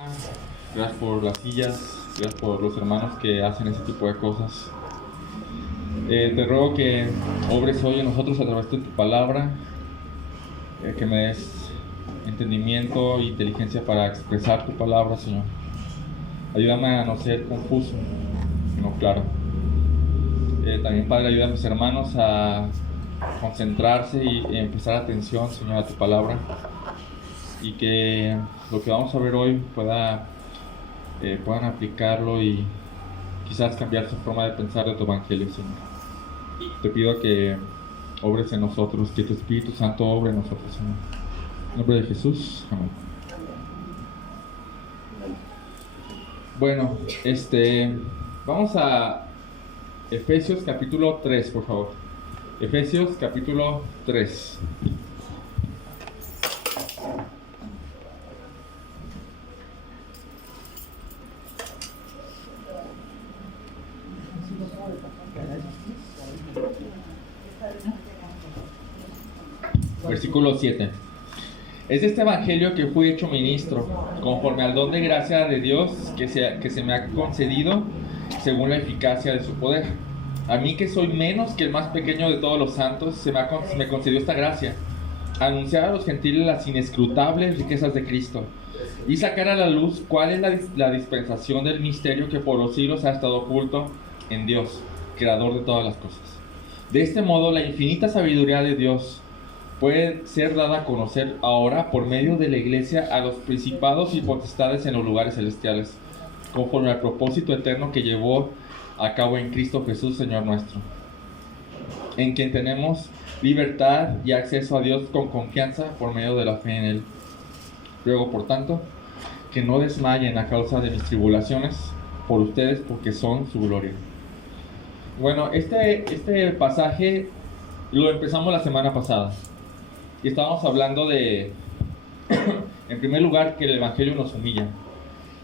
Gracias por las sillas, gracias por los hermanos que hacen ese tipo de cosas. Te ruego que obres hoy en nosotros a través de tu palabra, que me des entendimiento e inteligencia para expresar tu palabra, Señor. Ayúdame a no ser confuso, sino claro. También, Padre, ayuda a mis hermanos a concentrarse y prestar atención, Señor, a tu palabra, y que lo que vamos a ver hoy puedan aplicarlo y quizás cambiar su forma de pensar de tu evangelio, Señor. Te pido que obres en nosotros, que tu Espíritu Santo obre en nosotros, Señor. En nombre de Jesús, amén. Bueno, vamos a Efesios capítulo 3, por favor. Efesios capítulo 3. Versículo 7. Es de este evangelio que fui hecho ministro, conforme al don de gracia de Dios que se me ha concedido según la eficacia de su poder. A mí, que soy menos que el más pequeño de todos los santos, me concedió esta gracia: anunciar a los gentiles las inescrutables riquezas de Cristo y sacar a la luz cuál es la dispensación del misterio que por los siglos ha estado oculto en Dios, creador de todas las cosas. De este modo, la infinita sabiduría de Dios puede ser dada a conocer ahora por medio de la Iglesia a los principados y potestades en los lugares celestiales, conforme al propósito eterno que llevó a cabo en Cristo Jesús, Señor nuestro, en quien tenemos libertad y acceso a Dios con confianza por medio de la fe en Él. Ruego, por tanto, que no desmayen a causa de mis tribulaciones por ustedes, porque son su gloria. Bueno, este pasaje lo empezamos la semana pasada y estábamos hablando de, en primer lugar, que el Evangelio nos humilla.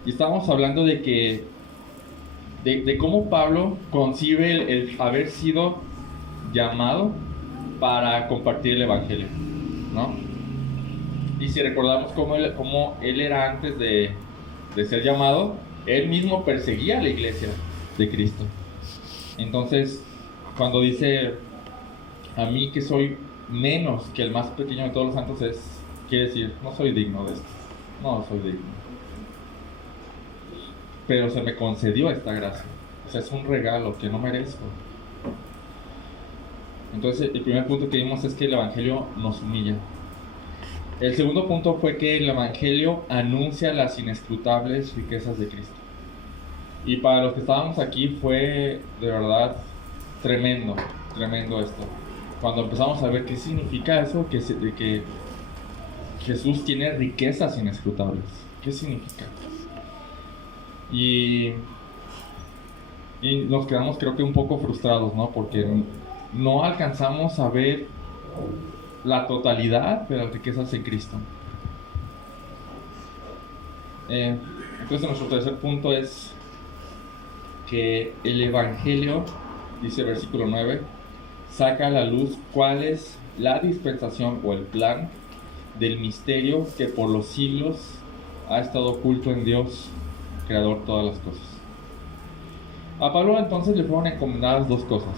Y estábamos hablando de cómo Pablo concibe el haber sido llamado para compartir el Evangelio, ¿no? Y si recordamos cómo él era antes de ser llamado, él mismo perseguía a la iglesia de Cristo. Entonces, cuando dice, a mí que soy menos que el más pequeño de todos los santos, quiere decir, no soy digno de esto, no soy digno, pero se me concedió esta gracia. O sea, es un regalo que no merezco. Entonces, el primer punto que vimos es que el Evangelio nos humilla. El segundo punto fue que el Evangelio anuncia las inescrutables riquezas de Cristo. Y para los que estábamos aquí fue de verdad tremendo esto. Cuando empezamos a ver qué significa eso, que Jesús tiene riquezas inescrutables. ¿Qué significa? Y nos quedamos, creo que, un poco frustrados, ¿no? Porque no alcanzamos a ver la totalidad de las riquezas en Cristo. Entonces, nuestro tercer punto es que el Evangelio, dice el versículo 9, saca a la luz cuál es la dispensación o el plan del misterio que por los siglos ha estado oculto en Dios, creador de todas las cosas. A Pablo entonces le fueron encomendadas dos cosas.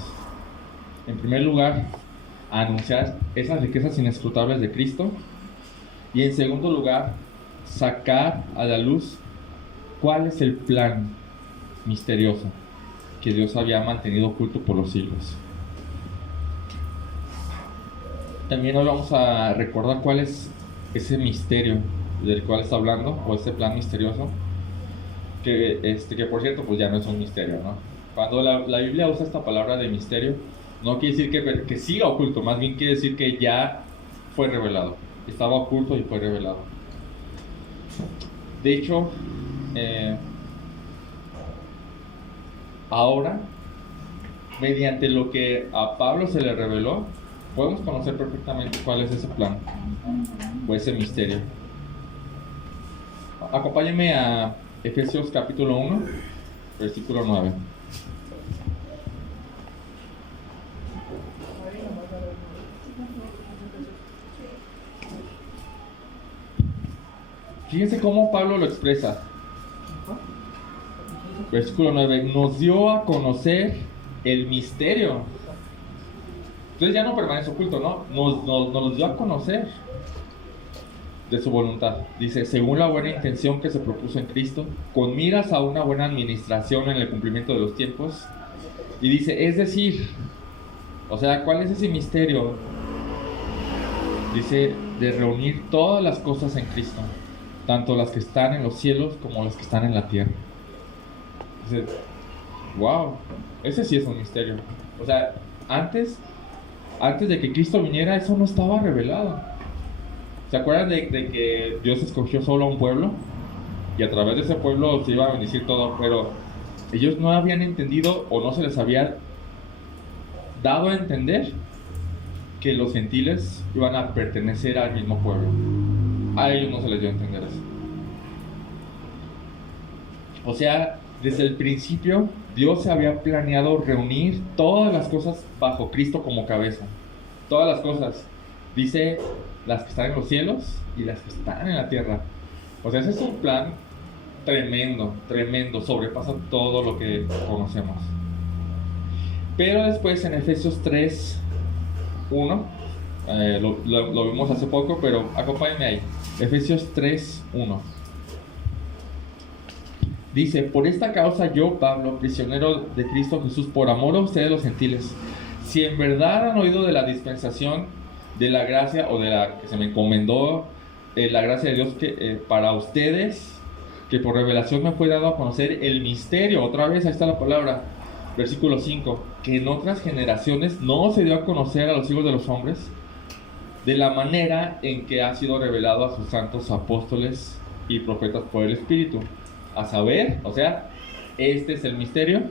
En primer lugar, anunciar esas riquezas inescrutables de Cristo, y en segundo lugar, sacar a la luz cuál es el plan misterioso que Dios había mantenido oculto por los siglos. También hoy vamos a recordar cuál es ese misterio del cual está hablando, o ese plan misterioso, que por cierto, pues ya no es un misterio, ¿no? Cuando la Biblia usa esta palabra de misterio, no quiere decir que siga oculto, más bien quiere decir que ya fue revelado. Estaba oculto y fue revelado. De hecho, ahora, mediante lo que a Pablo se le reveló, podemos conocer perfectamente cuál es ese plan o ese misterio. Acompáñenme a Efesios capítulo 1, versículo 9. Fíjense cómo Pablo lo expresa. Versículo 9, nos dio a conocer el misterio. Entonces ya no permanece oculto, ¿no? Nos dio a conocer de su voluntad. Dice, según la buena intención que se propuso en Cristo, con miras a una buena administración en el cumplimiento de los tiempos. Y dice, es decir, o sea, ¿cuál es ese misterio? Dice, de reunir todas las cosas en Cristo, tanto las que están en los cielos como las que están en la tierra. Dice, wow, ese sí es un misterio. O sea, antes de que Cristo viniera, eso no estaba revelado. ¿Se acuerdan de que Dios escogió solo a un pueblo? Y a través de ese pueblo se iba a bendecir todo, pero ellos no habían entendido o no se les había dado a entender que los gentiles iban a pertenecer al mismo pueblo. A ellos no se les dio a entender eso. O sea, desde el principio Dios había planeado reunir todas las cosas bajo Cristo como cabeza. Todas las cosas. Dice, las que están en los cielos y las que están en la tierra. O sea, ese es un plan tremendo, tremendo. Sobrepasa todo lo que conocemos. Pero después en Efesios 3, 1, lo vimos hace poco, pero acompáñenme ahí. Efesios 3, 1. Dice, por esta causa yo, Pablo, prisionero de Cristo Jesús, por amor a ustedes los gentiles, si en verdad han oído de la dispensación de la gracia, o de la que se me encomendó, la gracia de Dios que para ustedes, que por revelación me fue dado a conocer el misterio, otra vez, ahí está la palabra, versículo 5, que en otras generaciones no se dio a conocer a los hijos de los hombres, de la manera en que ha sido revelado a sus santos apóstoles y profetas por el Espíritu. A saber, o sea, este es el misterio,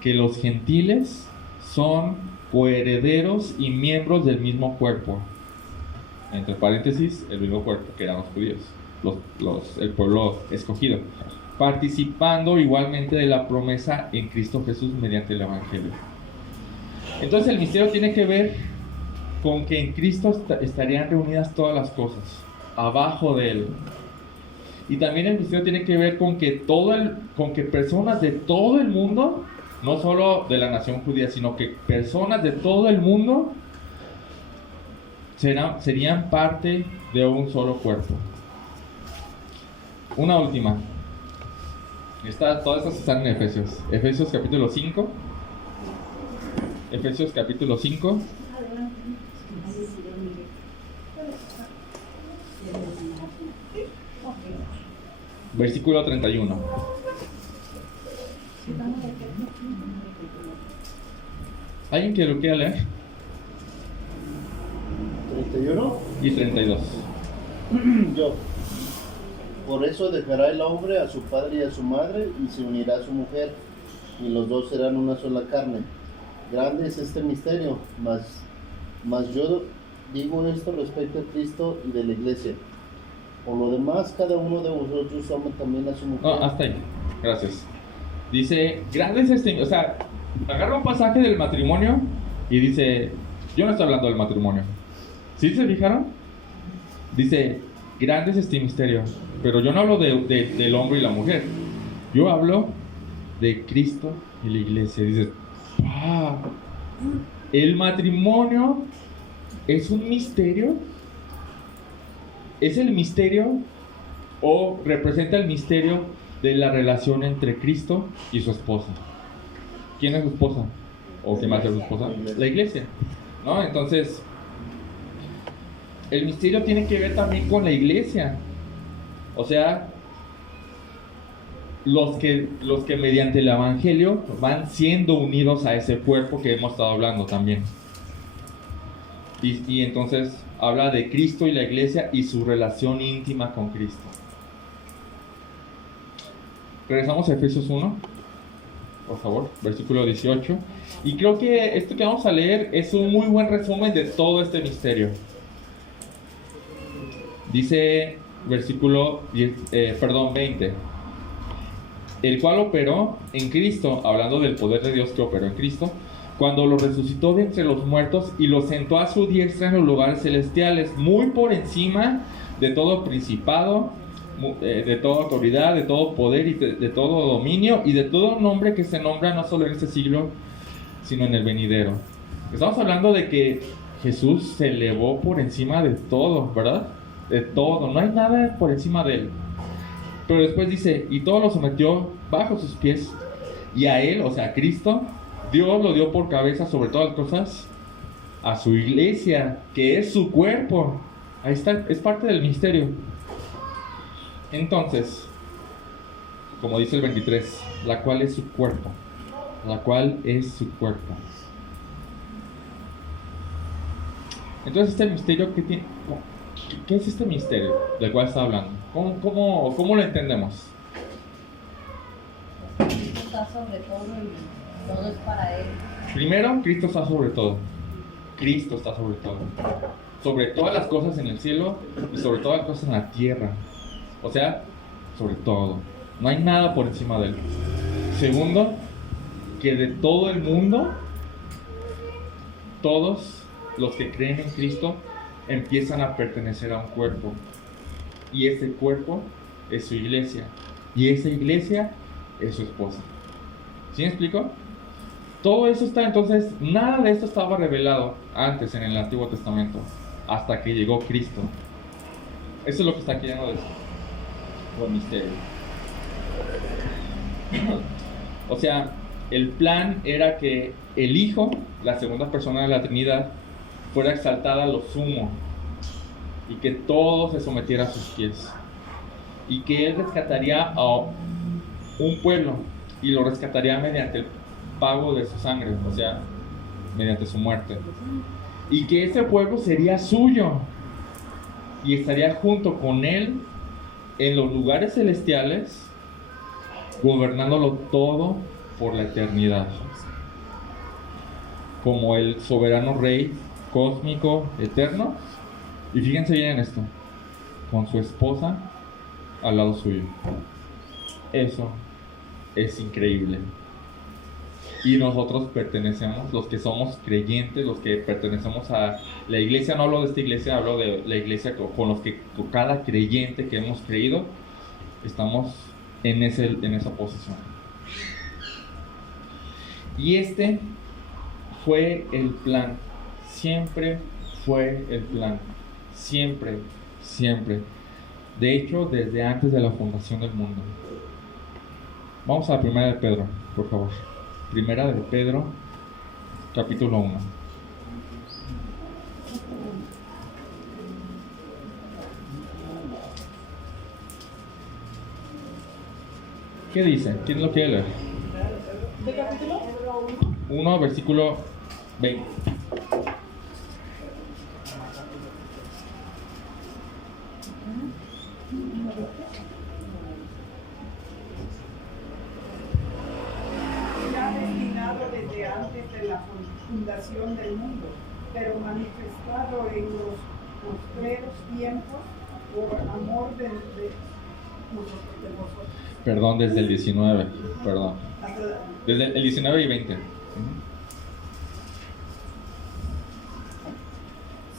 que los gentiles son coherederos y miembros del mismo cuerpo. Entre paréntesis, el mismo cuerpo que eran los judíos, el pueblo escogido. Participando igualmente de la promesa en Cristo Jesús mediante el Evangelio. Entonces el misterio tiene que ver con que en Cristo estarían reunidas todas las cosas, abajo de Él. Y también el misterio tiene que ver con que personas de todo el mundo, no solo de la nación judía, sino que personas de todo el mundo serían parte de un solo cuerpo. Una última. Todas estas están en Efesios. Efesios capítulo 5. Efesios capítulo 5. Versículo 31. ¿Alguien que lo quiera leer? 31 y 32. Yo. Por eso dejará el hombre a su padre y a su madre y se unirá a su mujer, y los dos serán una sola carne. Grande es este misterio, mas yo digo esto respecto a Cristo y de la iglesia. Por lo demás, cada uno de vosotros ama también a su mujer. No, hasta ahí. Gracias. Dice, grande es este... O sea, agarra un pasaje del matrimonio y dice... Yo no estoy hablando del matrimonio. ¿Sí se fijaron? Dice, grande es este misterio. Pero yo no hablo del hombre y la mujer. Yo hablo de Cristo y la iglesia. Dice, ¡ah! El matrimonio es un misterio. Es el misterio o representa el misterio de la relación entre Cristo y su esposa. ¿Quién es su esposa? ¿O quién va a ser su esposa? La iglesia, ¿no? Entonces, el misterio tiene que ver también con la iglesia. O sea, los que mediante el evangelio van siendo unidos a ese cuerpo que hemos estado hablando también. Y entonces habla de Cristo y la iglesia y su relación íntima con Cristo. Regresamos a Efesios 1, por favor, versículo 18. Y creo que esto que vamos a leer es un muy buen resumen de todo este misterio. Dice versículo 20. El cual operó en Cristo, hablando del poder de Dios que operó en Cristo, cuando lo resucitó de entre los muertos y lo sentó a su diestra en los lugares celestiales, muy por encima de todo principado, de toda autoridad, de todo poder y de todo dominio y de todo nombre que se nombra no solo en este siglo, sino en el venidero. Estamos hablando de que Jesús se elevó por encima de todo, ¿verdad? De todo, no hay nada por encima de él. Pero después dice, y todo lo sometió bajo sus pies, y a él, o sea, a Cristo, Dios lo dio por cabeza sobre todas las cosas a su iglesia, que es su cuerpo. Ahí está, es parte del misterio. Entonces, como dice el 23, la cual es su cuerpo. La cual es su cuerpo. Entonces, este misterio, ¿qué es este misterio del cual está hablando? ¿Cómo lo entendemos? Cristo está sobre todo y todo es para Él. Primero, Cristo está sobre todo. Cristo está sobre todo. Sobre todas las cosas en el cielo y sobre todas las cosas en la tierra. O sea, sobre todo. No hay nada por encima de él. Segundo, que de todo el mundo, todos los que creen en Cristo empiezan a pertenecer a un cuerpo. Y ese cuerpo es su iglesia. Y esa iglesia es su esposa. ¿Sí me explico? Todo eso está, entonces, nada de esto estaba revelado antes en el Antiguo Testamento, hasta que llegó Cristo. Eso es lo que está aquí lleno de esto, por misterio. O sea, el plan era que el Hijo, la segunda persona de la Trinidad, fuera exaltada a lo sumo, y que todo se sometiera a sus pies, y que Él rescataría a un pueblo, y lo rescataría mediante el pago de su sangre, o sea, mediante su muerte, y que ese pueblo sería suyo y estaría junto con él en los lugares celestiales, gobernándolo todo por la eternidad, como el soberano rey cósmico eterno. Y fíjense bien en esto, con su esposa al lado suyo. Eso es increíble. Y nosotros pertenecemos, los que somos creyentes, los que pertenecemos a la iglesia, no hablo de esta iglesia, hablo de la iglesia con cada creyente que hemos creído, estamos en esa posición. Y este fue el plan, siempre fue el plan, siempre, siempre. De hecho, desde antes de la fundación del mundo. Vamos a la primera de Pedro, por favor. Primera de Pedro, capítulo 1. ¿Qué dice? ¿Quién lo quiere leer? ¿De capítulo? 1, versículo 20. Desde antes de la fundación del mundo, pero manifestado en los postreros tiempos por amor de vosotros. Perdón, desde el 19, perdón. Desde el 19 y 20.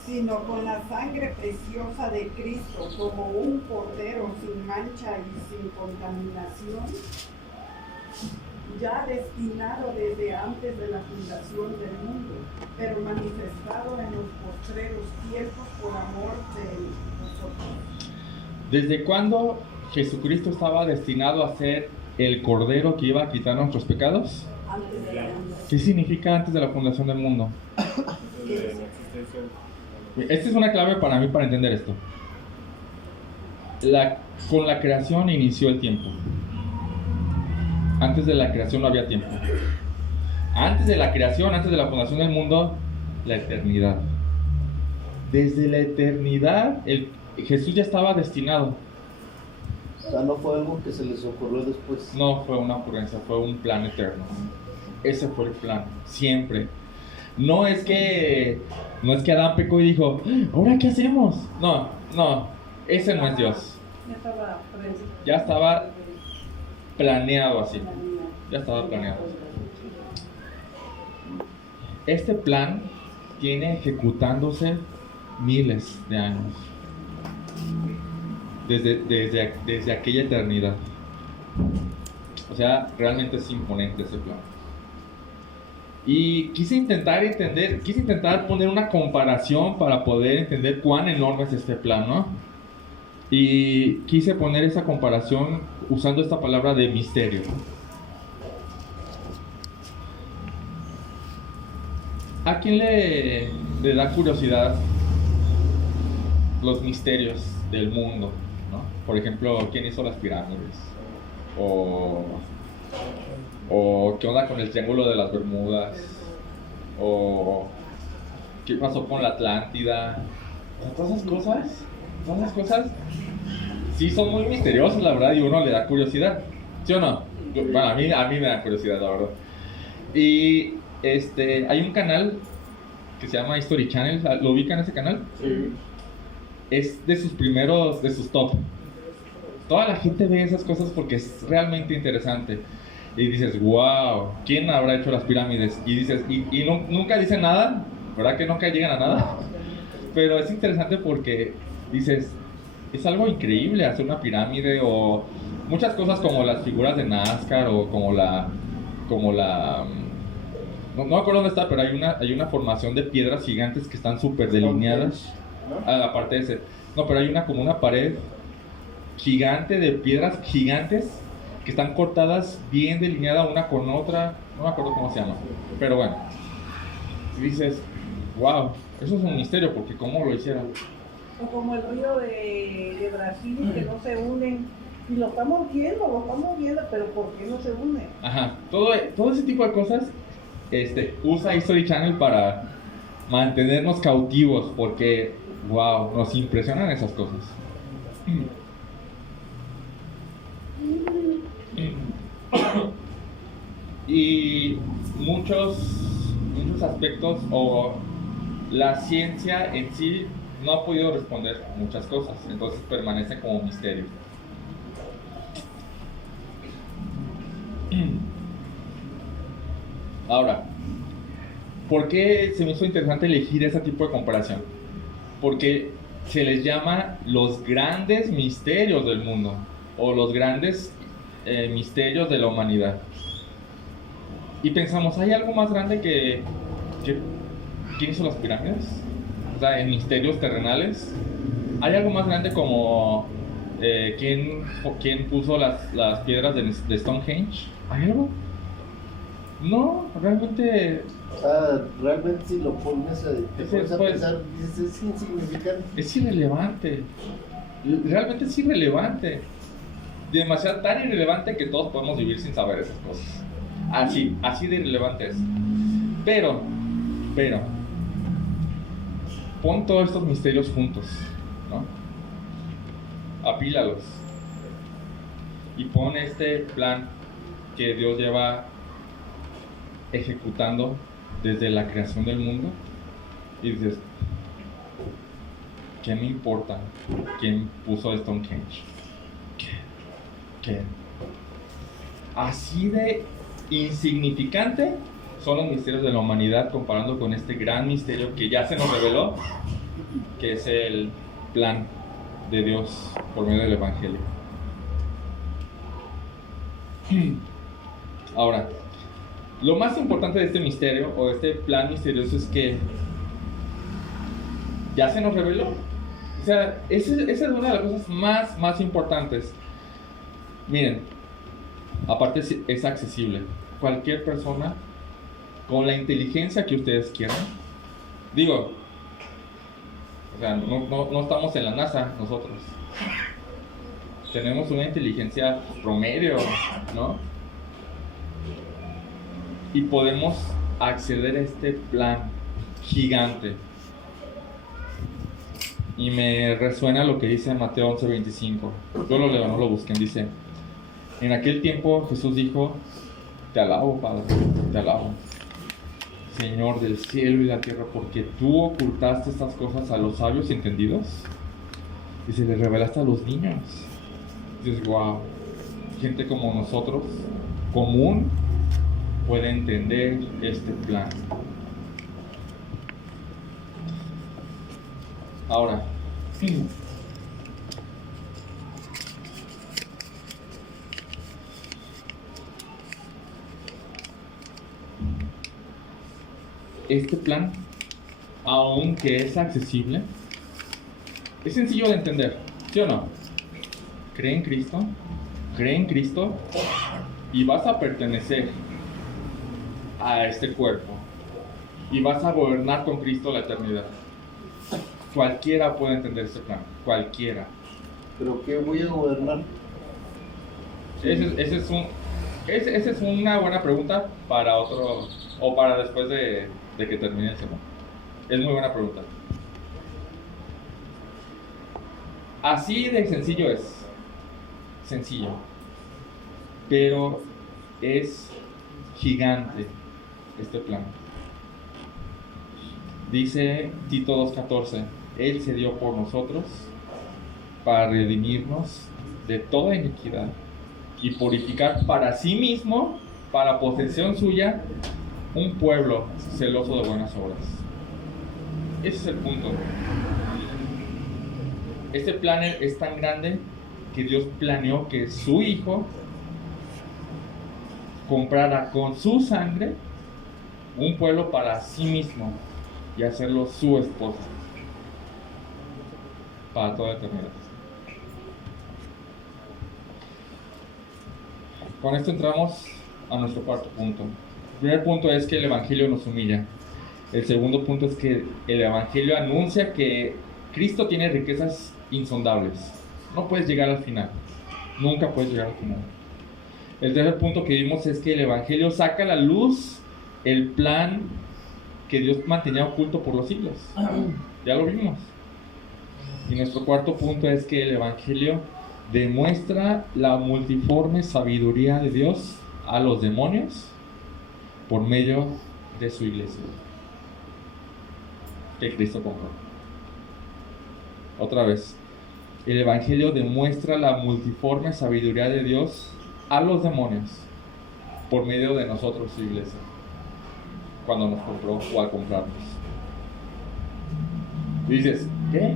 Sino con la sangre preciosa de Cristo, como un cordero sin mancha y sin contaminación, ya destinado desde antes de la fundación del mundo, pero manifestado en los postreros tiempos por amor de nosotros. ¿Desde cuándo Jesucristo estaba destinado a ser el cordero que iba a quitar nuestros pecados? Antes de la fundación. ¿Qué significa antes de la fundación del mundo? Esta es una clave para mí para entender esto. Con la creación inició el tiempo. Antes de la creación no había tiempo. Antes de la creación, antes de la fundación del mundo, la eternidad. Desde la eternidad, Jesús ya estaba destinado. O sea, no fue algo que se les ocurrió después. No fue una ocurrencia, fue un plan eterno. Ese fue el plan, siempre. No es que Adán pecó y dijo, ¿ahora qué hacemos? No, ese no es Dios. Ya estaba planeado así. Ya estaba planeado. Este plan tiene ejecutándose miles de años. desde aquella eternidad. O sea, realmente es imponente ese plan. Y quise intentar poner una comparación para poder entender cuán enorme es este plan, ¿no? Y quise poner esa comparación usando esta palabra de misterio. ¿A quién le da curiosidad los misterios del mundo, ¿no? Por ejemplo, ¿quién hizo las pirámides? O qué onda con el Triángulo de las Bermudas, o qué pasó con la Atlántida. O sea, todas esas cosas sí son muy misteriosas, la verdad, y uno le da curiosidad, ¿sí o no? Bueno, a mí me da curiosidad, la verdad. Y hay un canal que se llama History Channel, ¿lo ubican ese canal? Sí. Es de sus top. Toda la gente ve esas cosas porque es realmente interesante. Y dices, wow, ¿quién habrá hecho las pirámides? Y dices, nunca dicen nada, ¿verdad que nunca llegan a nada? Pero es interesante porque dices, es algo increíble hacer una pirámide, o muchas cosas como las figuras de NASCAR, o como la no me acuerdo dónde está, pero hay una formación de piedras gigantes que están súper delineadas. Aparte de ese, no, pero hay como una pared gigante de piedras gigantes que están cortadas bien delineadas una con otra, no me acuerdo cómo se llama, pero bueno, y dices, wow, eso es un misterio, porque ¿cómo lo hicieron? O como el río de Brasil, que no se unen, y lo estamos viendo, pero ¿por qué no se unen? Ajá, todo ese tipo de cosas usa History Channel para mantenernos cautivos, porque wow, nos impresionan esas cosas. Y muchos aspectos, o la ciencia en sí no ha podido responder muchas cosas, entonces permanece como misterio. Ahora, ¿por qué se me hizo interesante elegir ese tipo de comparación? Porque se les llama los grandes misterios del mundo, o los grandes misterios de la humanidad. Y pensamos, ¿hay algo más grande que quién hizo las pirámides? O sea, en misterios terrenales. ¿Hay algo más grande como quién puso las piedras de Stonehenge? ¿Hay algo? No, realmente... realmente si lo pones te pones a pensar, dices, es insignificante. Es irrelevante. Realmente es irrelevante. Demasiado, tan irrelevante que todos podemos vivir sin saber esas cosas. Así de irrelevante es. Pero, pon todos estos misterios juntos, ¿no? Apílalos. Y pon este plan que Dios lleva ejecutando desde la creación del mundo, y dices, ¿qué me importa quién puso Stonehenge? ¿Qué? Así de insignificante son los misterios de la humanidad, comparando con este gran misterio que ya se nos reveló, que es el plan de Dios por medio del Evangelio. Ahora, lo más importante de este misterio, o de este plan misterioso, es que ya se nos reveló. O sea, esa es una de las cosas más importantes. Miren, aparte es accesible. Cualquier persona, con la inteligencia que ustedes quieran. Digo, o sea, no estamos en la NASA nosotros. Tenemos una inteligencia promedio, ¿no? Y podemos acceder a este plan gigante. Y me resuena lo que dice Mateo 11:25. Yo lo leo, no lo busquen. Dice: en aquel tiempo Jesús dijo: te alabo, Padre, te alabo, Señor del cielo y la tierra, porque tú ocultaste estas cosas a los sabios y entendidos y se les revelaste a los niños. Dices, wow, gente como nosotros, común, puede entender este plan. este plan, aunque es accesible, es sencillo de entender, ¿sí o no? Cree en Cristo y vas a pertenecer a este cuerpo y vas a gobernar con Cristo la eternidad. Cualquiera puede entender este plan, cualquiera. ¿Pero qué voy a gobernar? Esa es una buena pregunta para otro, o para después de que termine el sermón. Es muy buena pregunta. Así de sencillo es. Sencillo. Pero es gigante este plan. Dice Tito 2:14, Él se dio por nosotros para redimirnos de toda iniquidad y purificar para sí mismo, para posesión suya, un pueblo celoso de buenas obras. Ese es el punto. Este plan es tan grande que Dios planeó que su Hijo comprara con su sangre un pueblo para sí mismo y hacerlo su esposa para toda la eternidad. Con esto entramos a nuestro cuarto punto. El primer punto es que el Evangelio nos humilla. El segundo punto es que el Evangelio anuncia que Cristo tiene riquezas insondables. No puedes llegar al final. Nunca puedes llegar al final. El tercer punto que vimos es que el Evangelio saca a la luz el plan que Dios mantenía oculto por los siglos. Ya lo vimos. Y nuestro cuarto punto es que el Evangelio demuestra la multiforme sabiduría de Dios a los demonios por medio de su iglesia que Cristo compró. Otra vez, el Evangelio demuestra la multiforme sabiduría de Dios a los demonios por medio de nosotros, su iglesia, cuando nos compró o al comprarnos. Y dices, ¿qué?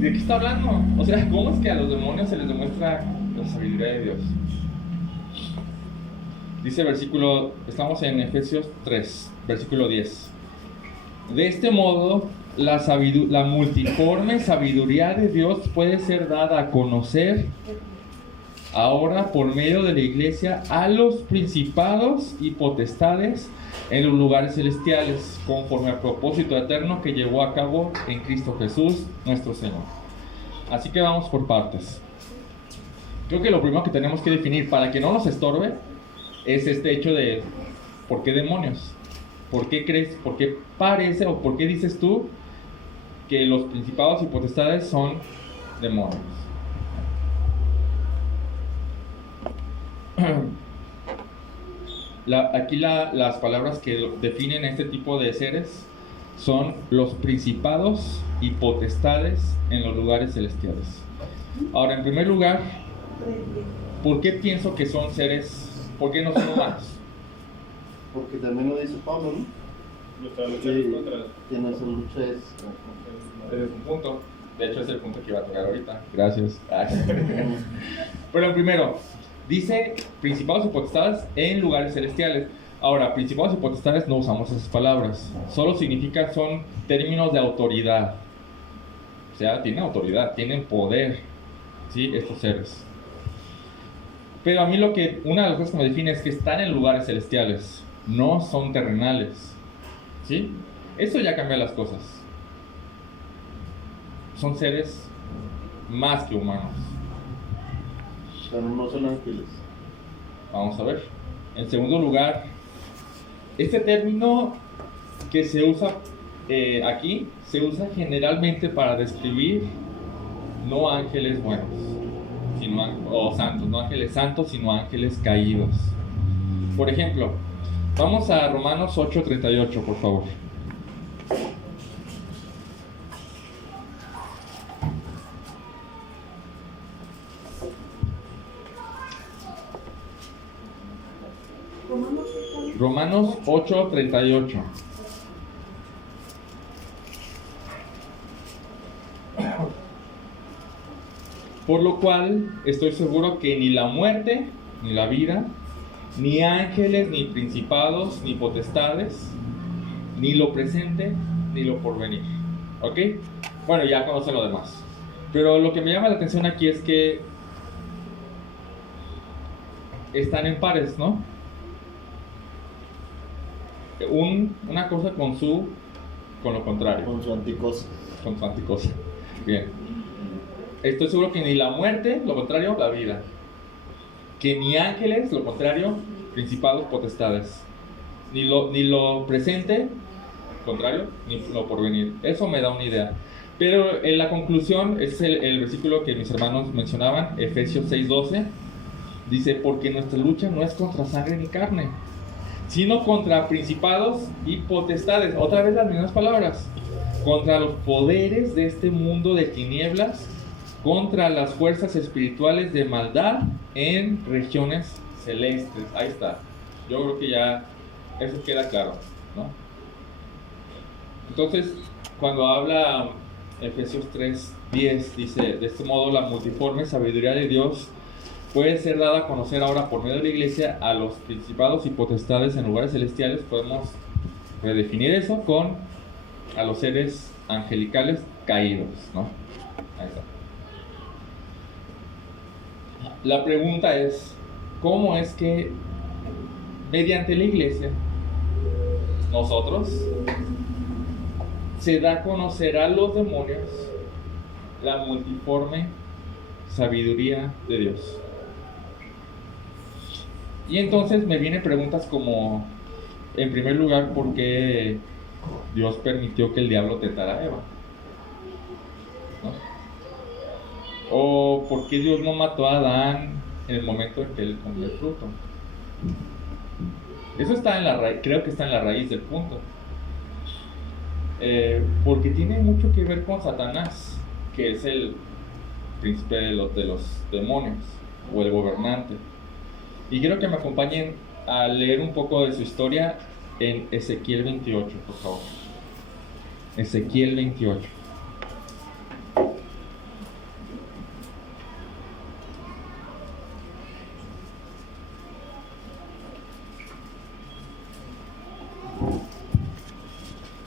¿De qué está hablando? O sea, ¿cómo es que a los demonios se les demuestra la sabiduría de Dios? Dice versículo, estamos en Efesios 3, versículo 10. De este modo, la multiforme sabiduría de Dios puede ser dada a conocer ahora por medio de la iglesia a los principados y potestades en los lugares celestiales, conforme al propósito eterno que llevó a cabo en Cristo Jesús, nuestro Señor. Así que vamos por partes. Creo que lo primero que tenemos que definir para que no nos estorbe es este hecho de ¿por qué demonios? ¿Por qué crees? ¿Por qué parece o por qué dices tú que los principados y potestades son demonios? Aquí las palabras que definen este tipo de seres son los principados y potestades en los lugares celestiales. Ahora, en primer lugar, ¿por qué pienso que son seres? ¿Por qué no son humanos? Porque también lo dice Pablo, ¿no? Nuestra lucha es contra Que nuestra lucha es... Es un punto. De hecho, es el punto que iba a tocar ahorita. Gracias. Pero primero, dice principados y potestades en lugares celestiales. Ahora, principados y potestades no usamos esas palabras. Solo significa, son términos de autoridad. O sea, tienen autoridad, tienen poder, ¿sí? Estos seres. Pero a mí una de las cosas que me define es que están en lugares celestiales. No son terrenales, ¿sí? Eso ya cambia las cosas. Son seres más que humanos. Pero no son ángeles. Vamos a ver. En segundo lugar, este término que se usa aquí, se usa generalmente para describir no ángeles buenos, o santos, no ángeles santos, sino ángeles caídos. Por ejemplo, vamos a Romanos 8:38, por favor. Romanos 8:38. Por lo cual estoy seguro que ni la muerte, ni la vida, ni ángeles, ni principados, ni potestades, ni lo presente, ni lo porvenir. ¿Ok? Bueno, ya conocen lo demás. Pero lo que me llama la atención aquí es que están en pares, ¿no? Una cosa con lo contrario. Con su anticosa. Con su anticosa. Bien. Estoy seguro que ni la muerte, lo contrario, la vida. Que ni ángeles, lo contrario, principados, potestades. Ni lo presente, contrario, ni lo porvenir. Eso me da una idea. Pero en la conclusión es el versículo que mis hermanos mencionaban, Efesios 6:12. Dice, porque nuestra lucha no es contra sangre ni carne, sino contra principados y potestades. Otra vez las mismas palabras. Contra los poderes de este mundo de tinieblas, contra las fuerzas espirituales de maldad en regiones celestes. Ahí está. Yo creo que ya eso queda claro, ¿no? Entonces, cuando habla Efesios 3:10, dice, de este modo la multiforme sabiduría de Dios puede ser dada a conocer ahora por medio de la iglesia a los principados y potestades en lugares celestiales. Podemos redefinir eso con a los seres angelicales caídos, ¿no? Ahí está. La pregunta es, ¿cómo es que mediante la iglesia nosotros se da a conocer a los demonios la multiforme sabiduría de Dios? Y entonces me vienen preguntas como, en primer lugar, ¿por qué Dios permitió que el diablo tentara a Eva? ¿No? ¿O por qué Dios no mató a Adán en el momento en que él comió el fruto? Eso está en la raíz, creo que está en la raíz del punto. Porque tiene mucho que ver con Satanás, que es el príncipe de los demonios, o el gobernante. Y quiero que me acompañen a leer un poco de su historia en Ezequiel 28, por favor. Ezequiel 28.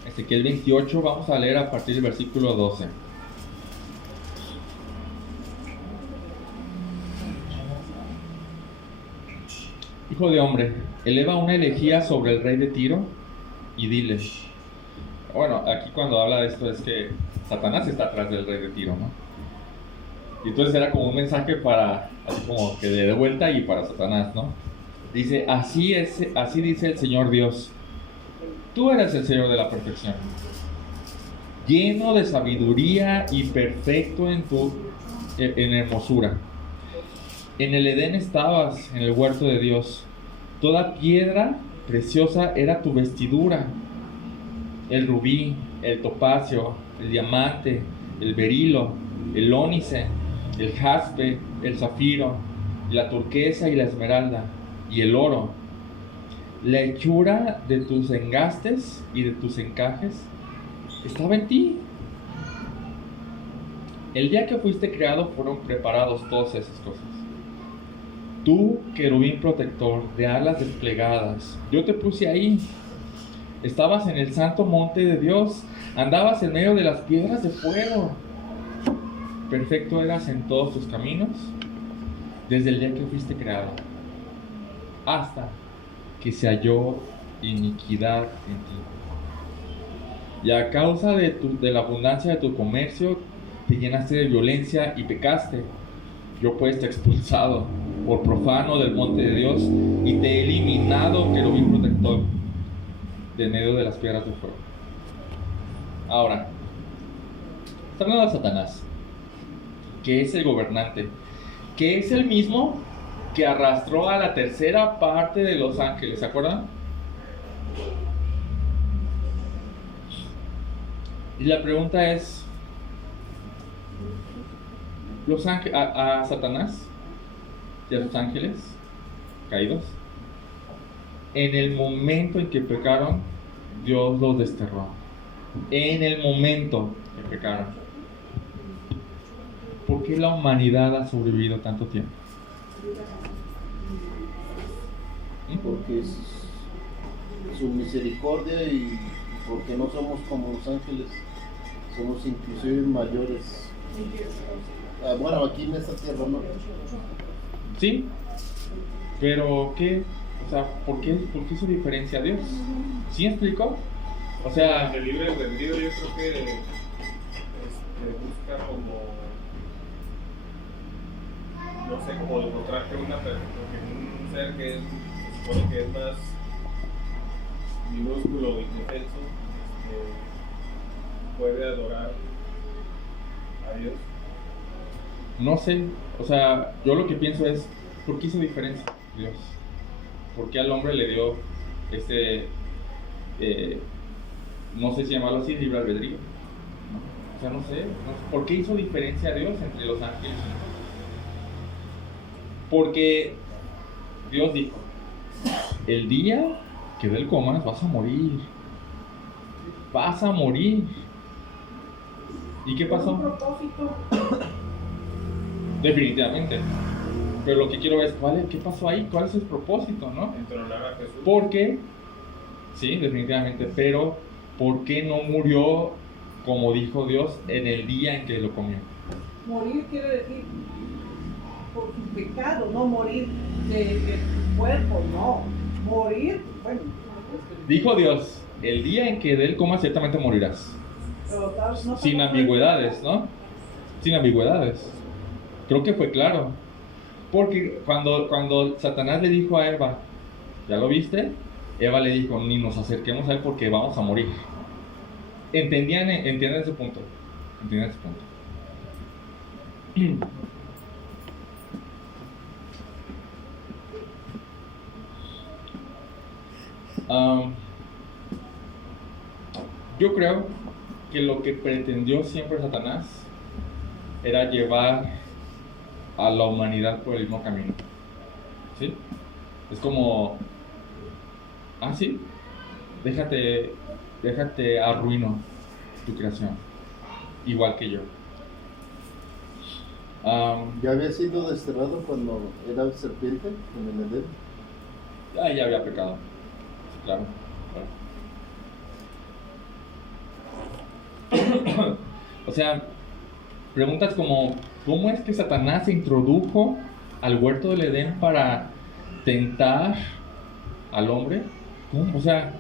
Ezequiel 28, vamos a leer a partir del versículo 12. Hijo de hombre, eleva una elegía sobre el rey de Tiro y dile. Bueno, aquí cuando habla de esto es que Satanás está atrás del rey de Tiro, ¿no? Y entonces era como un mensaje para, así como que de vuelta y para Satanás, ¿no? Dice, así dice el Señor Dios. Tú eres el Señor de la perfección, lleno de sabiduría y perfecto en hermosura. En el Edén estabas, en el huerto de Dios. Toda piedra preciosa era tu vestidura. El rubí, el topacio, el diamante, el berilo, el ónice, el jaspe, el zafiro, la turquesa y la esmeralda, y el oro. La hechura de tus engastes y de tus encajes estaba en ti. El día que fuiste creado fueron preparados todas esas cosas. Tú, querubín protector de alas desplegadas, yo te puse ahí. Estabas en el santo monte de Dios, andabas en medio de las piedras de fuego. Perfecto eras en todos tus caminos, desde el día que fuiste creado, hasta que se halló iniquidad en ti. Y a causa de la abundancia de tu comercio, te llenaste de violencia y pecaste. Yo pues te he expulsado por profano del monte de Dios y te he eliminado, querubín protector, de medio de las piedras de fuego. Ahora, está hablando de Satanás, que es el gobernante, que es el mismo que arrastró a la tercera parte de los ángeles, ¿se acuerdan? Y la pregunta es, los a Satanás y a sus ángeles caídos, en el momento en que pecaron, Dios los desterró. En el momento que pecaron. ¿Por qué la humanidad ha sobrevivido tanto tiempo? porque es su misericordia y porque no somos como los ángeles, somos inclusive mayores. Bueno, aquí en esta tierra, ¿no? Sí, pero ¿qué? O sea, ¿por qué se diferencia a Dios? ¿Sí me explicó? O sea, el libre albedrío yo creo que busca como, no sé, como demostrar que un ser que se supone que es más minúsculo o indefenso, puede adorar a Dios. no sé, o sea, yo lo que pienso es, ¿por qué hizo diferencia Dios? ¿Por qué al hombre le dio no sé si llamarlo así, libre albedrío? O sea, no sé, ¿por qué hizo diferencia a Dios entre los ángeles y nosotros? Porque Dios dijo, el día que del comas vas a morir. Vas a morir. ¿Y qué pasó? Un propósito. Definitivamente. Pero lo que quiero ver es, ¿qué pasó ahí? ¿Cuál es el propósito, no? Entronar a Jesús. Porque, sí, definitivamente, pero ¿por qué no murió como dijo Dios en el día en que lo comió? Morir quiere decir por su pecado, no morir de su cuerpo, no. Morir, bueno. Dijo Dios, el día en que de él comas ciertamente morirás. Pero, no Sin ambigüedades, ¿no? Sin ambigüedades. Creo que fue claro. Porque cuando Satanás le dijo a Eva, ¿ya lo viste? Eva le dijo, ni nos acerquemos a él porque vamos a morir. ¿Entienden ese punto? ¿Entienden ese punto? Yo creo que lo que pretendió siempre Satanás era llevar a la humanidad por el mismo camino. ¿Sí? Es como, sí, déjate arruino tu creación, igual que yo. ¿Ya había sido desterrado cuando era serpiente en el Edén? Ya había pecado, sí, claro. O sea, preguntas como, ¿cómo es que Satanás se introdujo al huerto del Edén para tentar al hombre? ¿Cómo? O sea,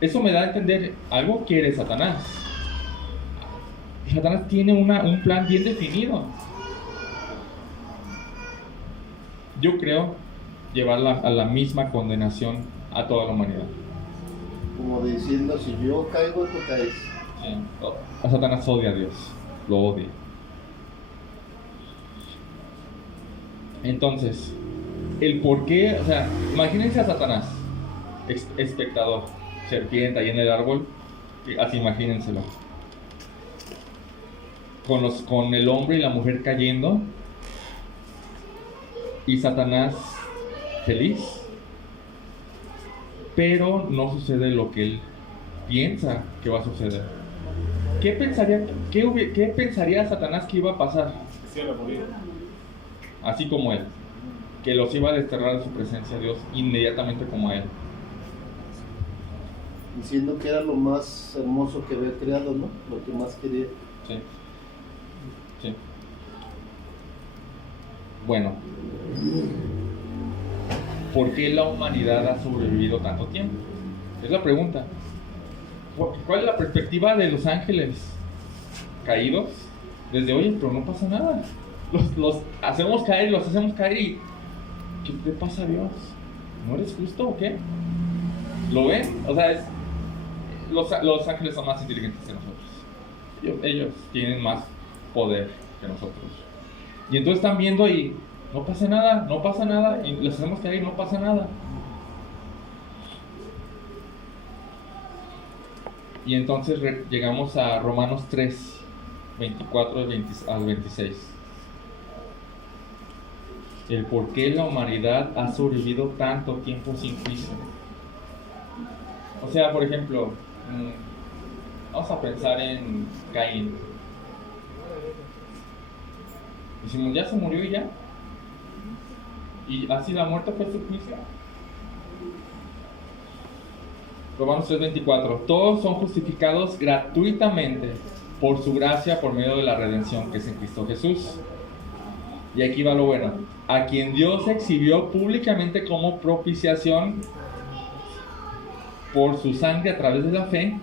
eso me da a entender, algo quiere Satanás. Satanás tiene un plan bien definido. Yo creo llevarla a la misma condenación a toda la humanidad. Como diciendo, si yo caigo, tú caes. Sí. A Satanás odia a Dios, lo odia. Entonces, el por qué, o sea, imagínense a Satanás, espectador, serpiente ahí en el árbol, así imagínenselo. Con el hombre y la mujer cayendo, y Satanás feliz, pero no sucede lo que él piensa que va a suceder. ¿Qué pensaría Satanás que iba a pasar? Sí, la morir. Así como él, que los iba a desterrar de su presencia Dios inmediatamente como a él. Diciendo que era lo más hermoso que había creado, ¿no? Lo que más quería. Sí. Sí. Bueno, ¿por qué la humanidad ha sobrevivido tanto tiempo? Es la pregunta. ¿Cuál es la perspectiva de los ángeles caídos? Desde oye, pero no pasa nada. Los hacemos caer y ¿qué te pasa, Dios? ¿No eres justo o qué? ¿Lo ven? O sea, los ángeles son más inteligentes que nosotros. Ellos tienen más poder que nosotros. Y entonces están viendo y no pasa nada, y los hacemos caer y no pasa nada. Y entonces llegamos a Romanos 3, 24 al 26. El por qué la humanidad ha sobrevivido tanto tiempo sin Cristo. O sea, por ejemplo, vamos a pensar en Caín. Decimos, ya se murió y ya. Y así la muerte fue su juicio. Romanos 3:24. Todos son justificados gratuitamente por su gracia, por medio de la redención que es en Cristo Jesús. Y aquí va lo bueno. A quien Dios exhibió públicamente como propiciación por su sangre a través de la fe,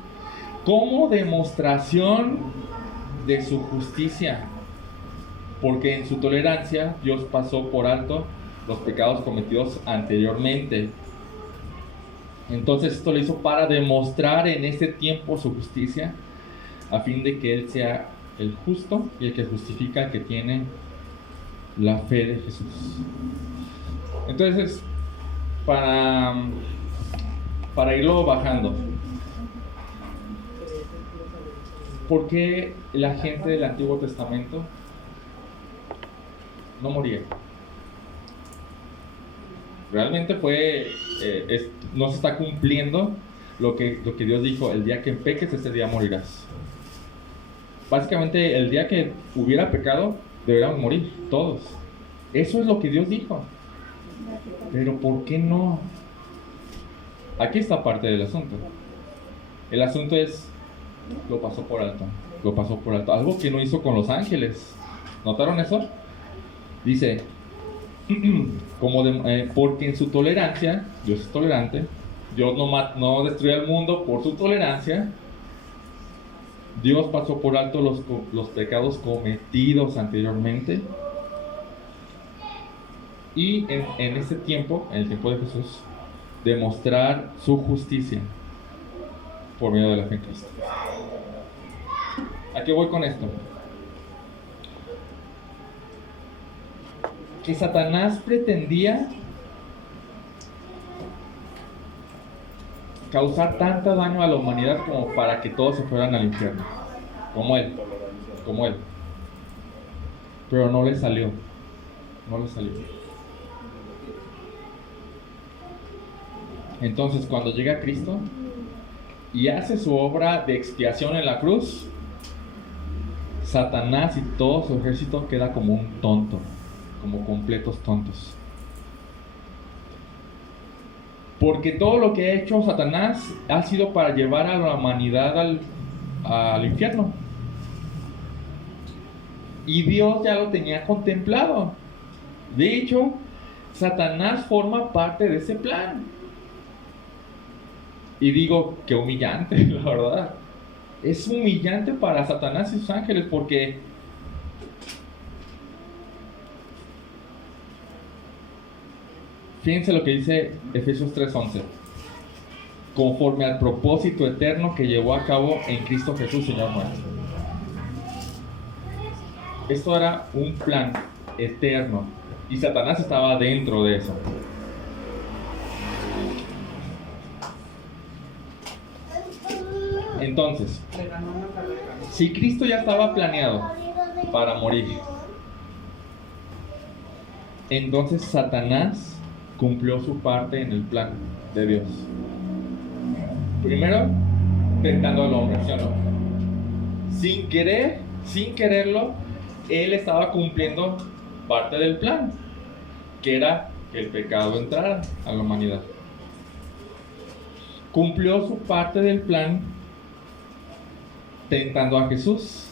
como demostración de su justicia. Porque en su tolerancia Dios pasó por alto los pecados cometidos anteriormente. Entonces esto lo hizo para demostrar en este tiempo su justicia, a fin de que Él sea el justo y el que justifica, el que tiene la fe de Jesús. Entonces, para irlo bajando, ¿por qué la gente del Antiguo Testamento no moría? Realmente no se está cumpliendo lo que Dios dijo: el día que peques, ese día morirás. Básicamente, el día que hubiera pecado, deberíamos morir todos. Eso es lo que Dios dijo. Pero ¿por qué no? Aquí está parte del asunto. El asunto es, lo pasó por alto. Lo pasó por alto. Algo que no hizo con los ángeles. ¿Notaron eso? Dice, porque en su tolerancia, Dios es tolerante, Dios no destruye al mundo por su tolerancia. Dios pasó por alto los pecados cometidos anteriormente. Y en este tiempo, en el tiempo de Jesús, demostrar su justicia por medio de la fe en Cristo. ¿A qué voy con esto? Que Satanás pretendía causar tanto daño a la humanidad como para que todos se fueran al infierno, como él. Pero no le salió. Entonces, cuando llega Cristo y hace su obra de expiación en la cruz, Satanás y todo su ejército queda como un tonto, como completos tontos. Porque todo lo que ha hecho Satanás ha sido para llevar a la humanidad al infierno. Y Dios ya lo tenía contemplado. De hecho, Satanás forma parte de ese plan. Y digo, qué humillante, la verdad. Es humillante para Satanás y sus ángeles, porque fíjense lo que dice Efesios 3:11. Conforme al propósito eterno que llevó a cabo en Cristo Jesús, Señor nuestro. Esto era un plan eterno y Satanás estaba dentro de eso. Entonces, si Cristo ya estaba planeado para morir, entonces Satanás cumplió su parte en el plan de Dios. Primero, tentando al hombre, ¿sí o no? Sin quererlo, él estaba cumpliendo parte del plan, que era que el pecado entrara a la humanidad. Cumplió su parte del plan tentando a Jesús,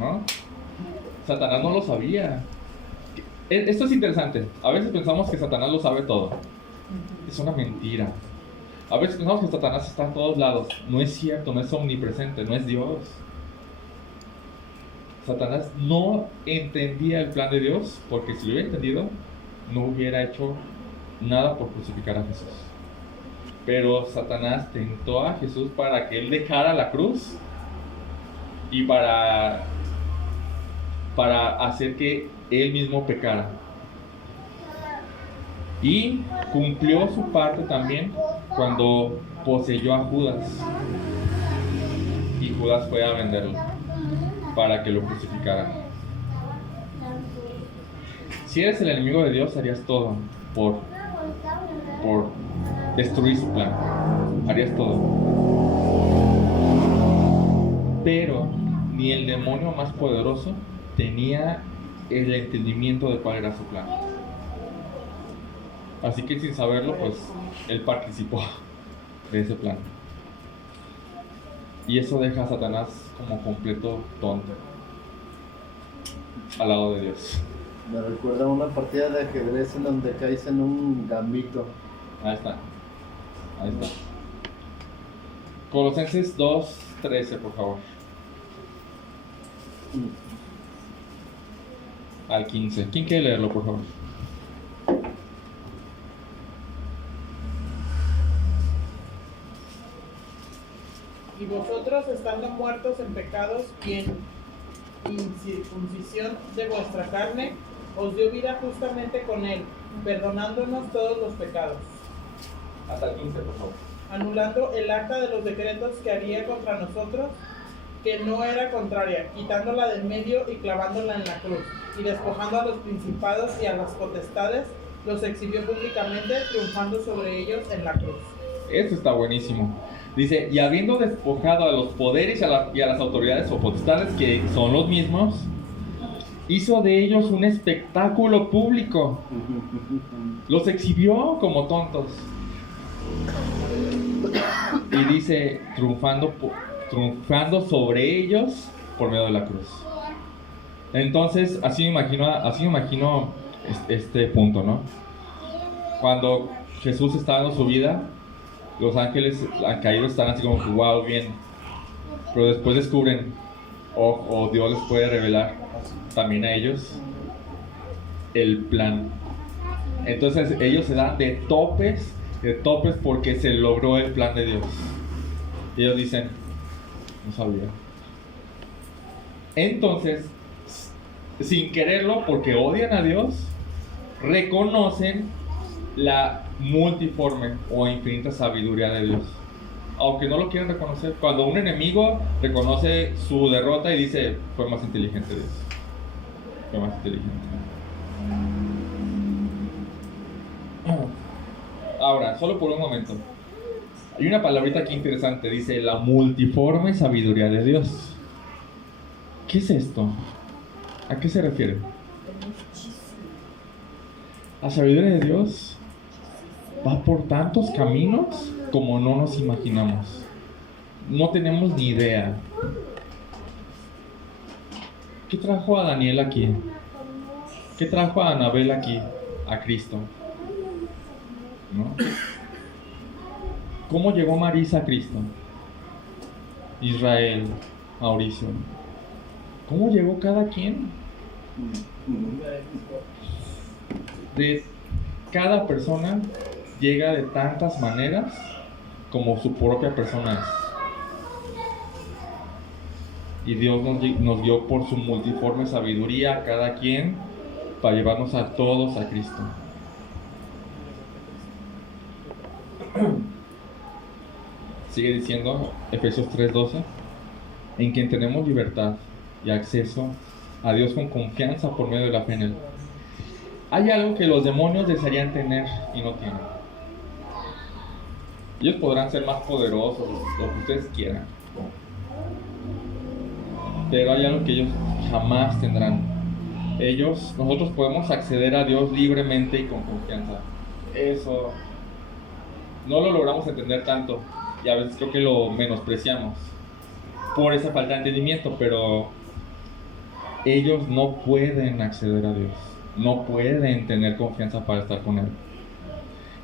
¿no? Satanás no lo sabía. Esto es interesante. A veces pensamos que Satanás lo sabe todo. Es una mentira. A veces pensamos que Satanás está en todos lados. No es cierto, no es omnipresente, no es Dios. Satanás no entendía el plan de Dios, porque si lo hubiera entendido, no hubiera hecho nada por crucificar a Jesús. Pero Satanás tentó a Jesús para que él dejara la cruz y para hacer que él mismo pecara. Y cumplió su parte también cuando poseyó a Judas y Judas fue a venderlo para que lo crucificaran. Si eres el enemigo de Dios, harías todo por destruir su plan. Harías todo. Pero ni el demonio más poderoso tenía el entendimiento de cuál era su plan. Así que sin saberlo, pues él participó de ese plan. Y eso deja a Satanás como completo tonto al lado de Dios. Me recuerda una partida de ajedrez en donde caes en un gambito. Ahí está. Ahí está. Colosenses 2:13, por favor. Al 15. ¿Quién quiere leerlo, por favor? Y vosotros, estando muertos en pecados y en incircuncisión de vuestra carne, os dio vida justamente con él, perdonándonos todos los pecados, Hasta el 15, por favor. anulando el acta de los decretos que haría contra nosotros, que no era contraria, quitándola del medio y clavándola en la cruz, y despojando a los principados y a las potestades, los exhibió públicamente, triunfando sobre ellos en la cruz. Esto está buenísimo. Dice, y habiendo despojado a los poderes y a las autoridades o potestades, que son los mismos, hizo de ellos un espectáculo público. Los exhibió como tontos. Y dice, triunfando sobre ellos por medio de la cruz. Entonces, así me imagino este punto, ¿no? Cuando Jesús está dando su vida, los ángeles caídos están así como, wow, bien. Pero después descubren, o Dios les puede revelar también a ellos el plan. Entonces ellos se dan de topes porque se logró el plan de Dios. Y ellos dicen, no sabía. Entonces, sin quererlo, porque odian a Dios, reconocen la multiforme o infinita sabiduría de Dios, aunque no lo quieran reconocer. Cuando un enemigo reconoce su derrota y dice, fue más inteligente Dios, fue más inteligente. Ahora, solo por un momento, hay una palabrita aquí interesante, dice la multiforme sabiduría de Dios. ¿Qué es esto? ¿A qué se refiere? La sabiduría de Dios va por tantos caminos como no nos imaginamos. No tenemos ni idea. ¿Qué trajo a Daniel aquí? ¿Qué trajo a Anabel aquí? A Cristo, ¿no? ¿Cómo llegó Marisa a Cristo? Israel, Mauricio. ¿Cómo llegó cada quien? De cada persona llega de tantas maneras como su propia persona es. Y Dios nos dio por su multiforme sabiduría a cada quien para llevarnos a todos a Cristo. Sigue diciendo Efesios 3:12, en quien tenemos libertad y acceso a Dios con confianza por medio de la fe en Él. Hay algo que los demonios desearían tener y no tienen. Ellos podrán ser más poderosos, lo que ustedes quieran, pero hay algo que ellos jamás tendrán. Nosotros podemos acceder a Dios libremente y con confianza. Eso no lo logramos entender tanto y a veces creo que lo menospreciamos por esa falta de entendimiento, pero ellos no pueden acceder a Dios, no pueden tener confianza para estar con Él.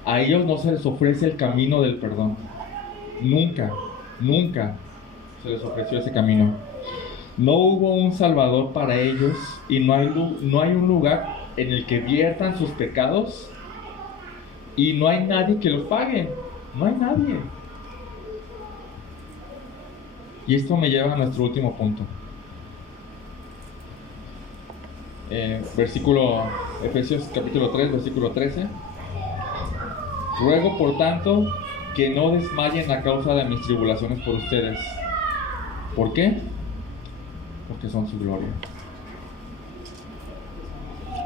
A ellos no se les ofrece el camino del perdón. Nunca se les ofreció ese camino. No hubo un Salvador para ellos y no hay un lugar en el que viertan sus pecados y no hay nadie que los pague. No hay nadie. Y esto me lleva a nuestro último punto. Efesios capítulo 3, versículo 13. Ruego, por tanto, que no desmayen a causa de mis tribulaciones por ustedes. ¿Por qué? Porque son su gloria.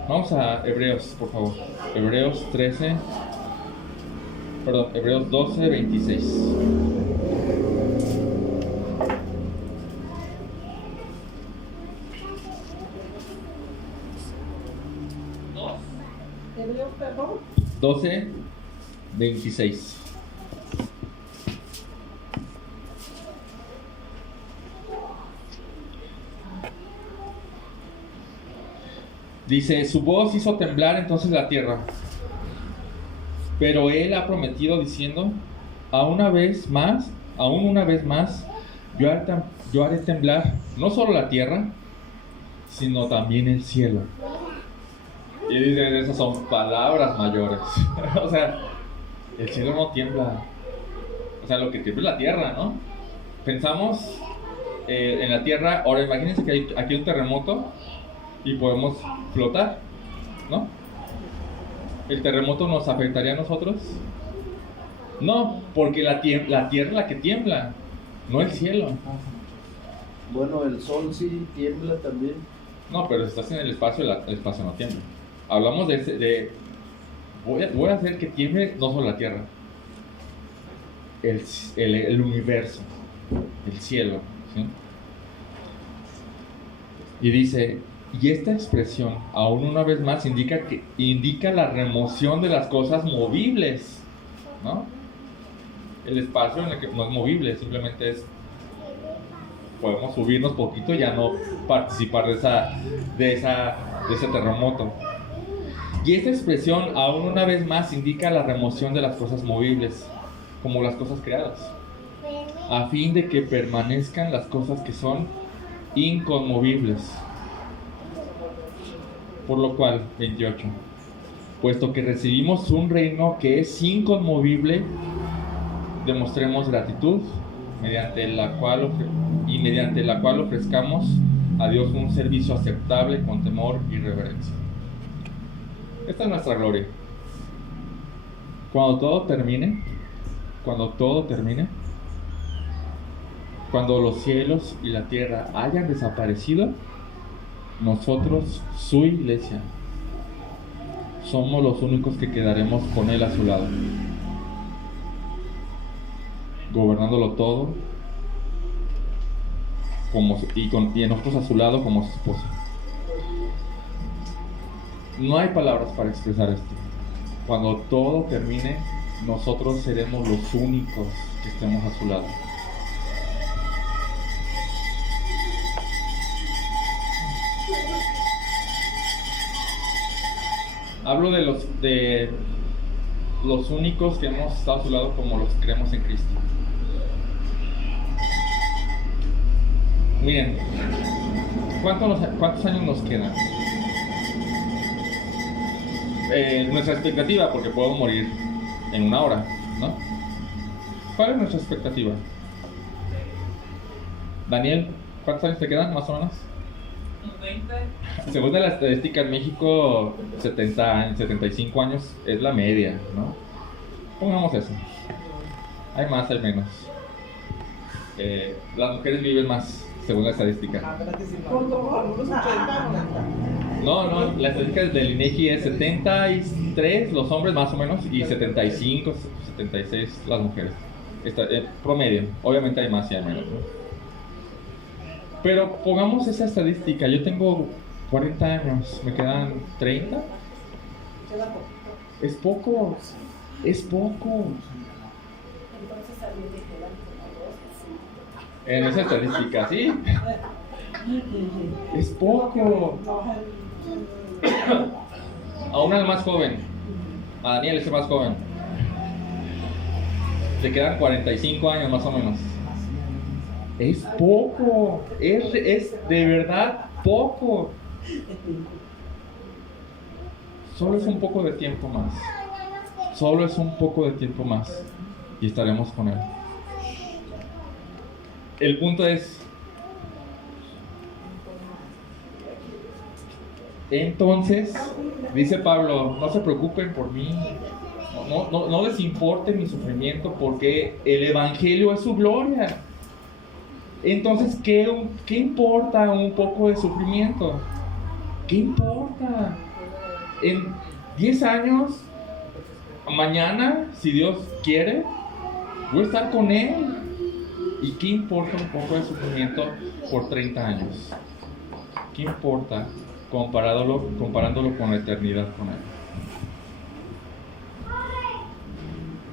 Vamos a Hebreos, por favor. Hebreos 12, 26. Hebreos, perdón. 12:26. Dice, su voz hizo temblar entonces la tierra, pero él ha prometido diciendo, aún una vez más, yo haré temblar no solo la tierra, sino también el cielo. Y dice, esas son palabras mayores. O sea, el cielo no tiembla. O sea, lo que tiembla es la tierra, ¿no? Pensamos en la tierra. Ahora imagínense que hay aquí un terremoto y podemos flotar, ¿no? ¿El terremoto nos afectaría a nosotros? No, porque la tierra es la que tiembla, no el cielo. Bueno, el sol sí tiembla también. No, pero si estás en el espacio, el espacio no tiembla. Hablamos voy a hacer que tiemble no solo la tierra, el universo, el cielo, ¿sí? Y dice, y esta expresión, aún una vez más, indica la remoción de las cosas movibles, ¿no? El espacio en el que no es movible, simplemente podemos subirnos poquito y ya no participar de ese terremoto. Y esta expresión, aún una vez más, indica la remoción de las cosas movibles, como las cosas creadas, a fin de que permanezcan las cosas que son inconmovibles. Por lo cual, 28, puesto que recibimos un reino que es inconmovible, demostremos gratitud, mediante la cual ofrezcamos a Dios un servicio aceptable con temor y reverencia. Esta es nuestra gloria. Cuando todo termine, cuando los cielos y la tierra hayan desaparecido, nosotros, su iglesia, somos los únicos que quedaremos con Él a su lado, gobernándolo todo, y nosotros a su lado como su esposa. No hay palabras para expresar esto. Cuando todo termine, nosotros seremos los únicos que estemos a su lado. Hablo de los únicos que hemos estado a su lado como los que creemos en Cristo. Miren, ¿cuántos años nos quedan? Nuestra expectativa, porque podemos morir en una hora, ¿no? ¿Cuál es nuestra expectativa? Daniel, ¿cuántos años te quedan, más o menos? 20. Según la estadística en México, 70 años, 75 años es la media, ¿no? Pongamos eso. Hay más, hay menos. Las mujeres viven más, según la estadística. Por favor, unos 80, 90. No, la estadística del INEGI es 73 los hombres más o menos y 75, 76 las mujeres. Promedio. Obviamente hay más y hay menos, ¿no? Pero pongamos esa estadística. Yo tengo 40 años, me quedan 30. Es poco. Es poco. Entonces a mí me quedan como 2, En esa estadística, sí. Es poco. Aún al más joven, a Daniel, ese más joven, le quedan 45 años más o menos. Es poco, es de verdad poco. Solo es un poco de tiempo más. Solo es un poco de tiempo más y estaremos con Él. El punto es, entonces, dice Pablo, no se preocupen por mí, no les importe mi sufrimiento, porque el Evangelio es su gloria. Entonces, ¿qué importa un poco de sufrimiento? ¿Qué importa? En 10 años, mañana, si Dios quiere, voy a estar con Él. ¿Y qué importa un poco de sufrimiento por 30 años? ¿Qué importa comparándolo con la eternidad con Él?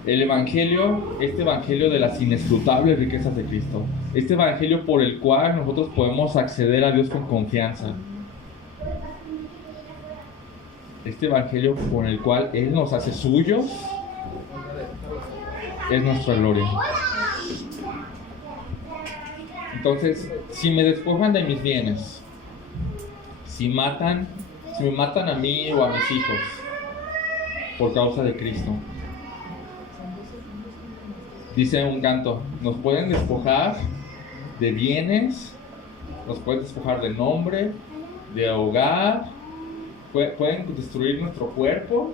El Evangelio, este Evangelio de las inescrutables riquezas de Cristo, este Evangelio por el cual nosotros podemos acceder a Dios con confianza, este Evangelio por el cual Él nos hace suyos, es nuestra gloria. Entonces, si me despojan de mis bienes, si me matan a mí o a mis hijos por causa de Cristo, dice un canto, nos pueden despojar de bienes, nos pueden despojar de nombre, de hogar, pueden destruir nuestro cuerpo.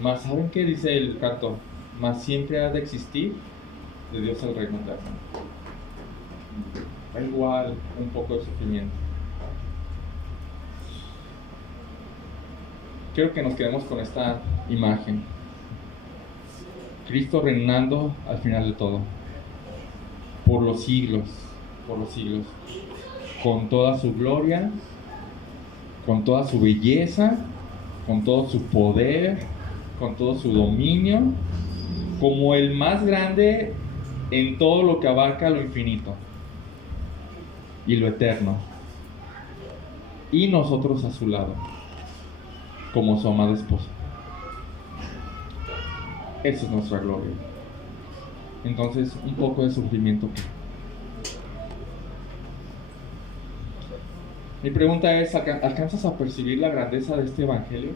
Mas ¿saben qué dice el canto? Mas siempre ha de existir de Dios el reino eterno. Da igual un poco de sufrimiento. Quiero que nos quedemos con esta imagen. Cristo reinando al final de todo. Por los siglos. Con toda su gloria, con toda su belleza, con todo su poder, con todo su dominio, como el más grande en todo lo que abarca lo infinito y lo eterno. Y nosotros a su lado, como su amada esposa. Esa es nuestra gloria. Entonces, un poco de sufrimiento. Mi pregunta es, ¿alcanzas a percibir la grandeza de este Evangelio?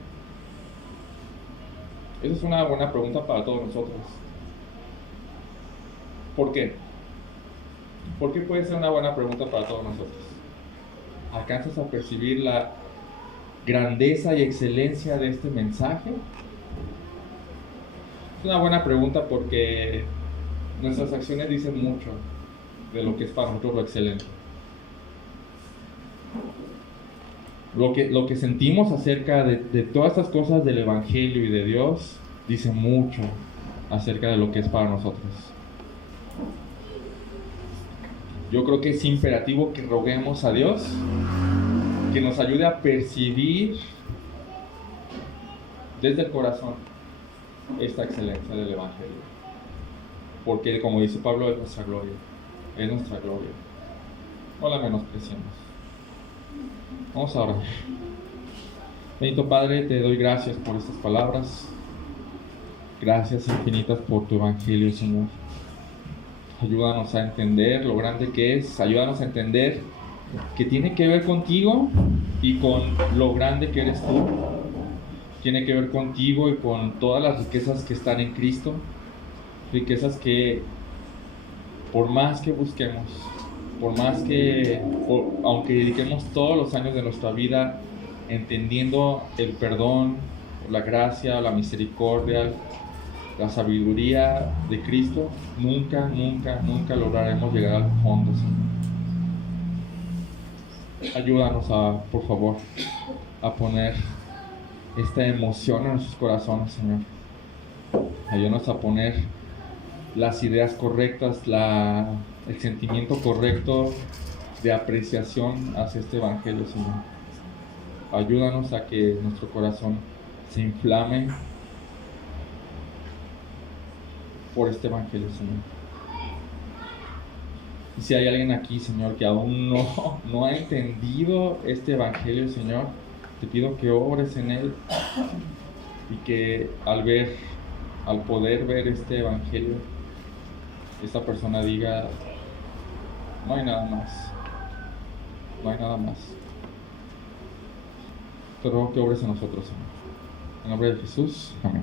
Esa es una buena pregunta para todos nosotros. ¿Por qué? ¿Por qué puede ser una buena pregunta para todos nosotros? ¿Alcanzas a percibir la grandeza y excelencia de este mensaje? Es una buena pregunta porque nuestras acciones dicen mucho de lo que es para nosotros lo excelente. Lo que sentimos acerca de todas estas cosas del Evangelio y de Dios dice mucho acerca de lo que es para nosotros. Yo creo que es imperativo que roguemos a Dios que nos ayude a percibir desde el corazón esta excelencia del Evangelio, porque como dice Pablo, es nuestra gloria, no la menospreciemos. Vamos a orar. Bendito Padre, te doy gracias por estas palabras, gracias infinitas por tu Evangelio, Señor. Ayúdanos a entender lo grande que es, ayúdanos a entender que tiene que ver contigo y con lo grande que eres tú. Tiene que ver contigo y con todas las riquezas que están en Cristo, riquezas que por más que busquemos, aunque dediquemos todos los años de nuestra vida entendiendo el perdón, la gracia, la misericordia, la sabiduría de Cristo, nunca lograremos llegar al fondo, Señor. Ayúdanos por favor, a poner esta emoción en nuestros corazones, Señor. Ayúdanos a poner las ideas correctas, el sentimiento correcto de apreciación hacia este Evangelio, Señor. Ayúdanos a que nuestro corazón se inflame por este Evangelio, Señor. Y si hay alguien aquí, Señor, que aún no ha entendido este Evangelio, Señor, te pido que obres en él y que al poder ver este Evangelio, esta persona diga: no hay nada más. Te ruego que obres en nosotros, Señor. En nombre de Jesús, amén.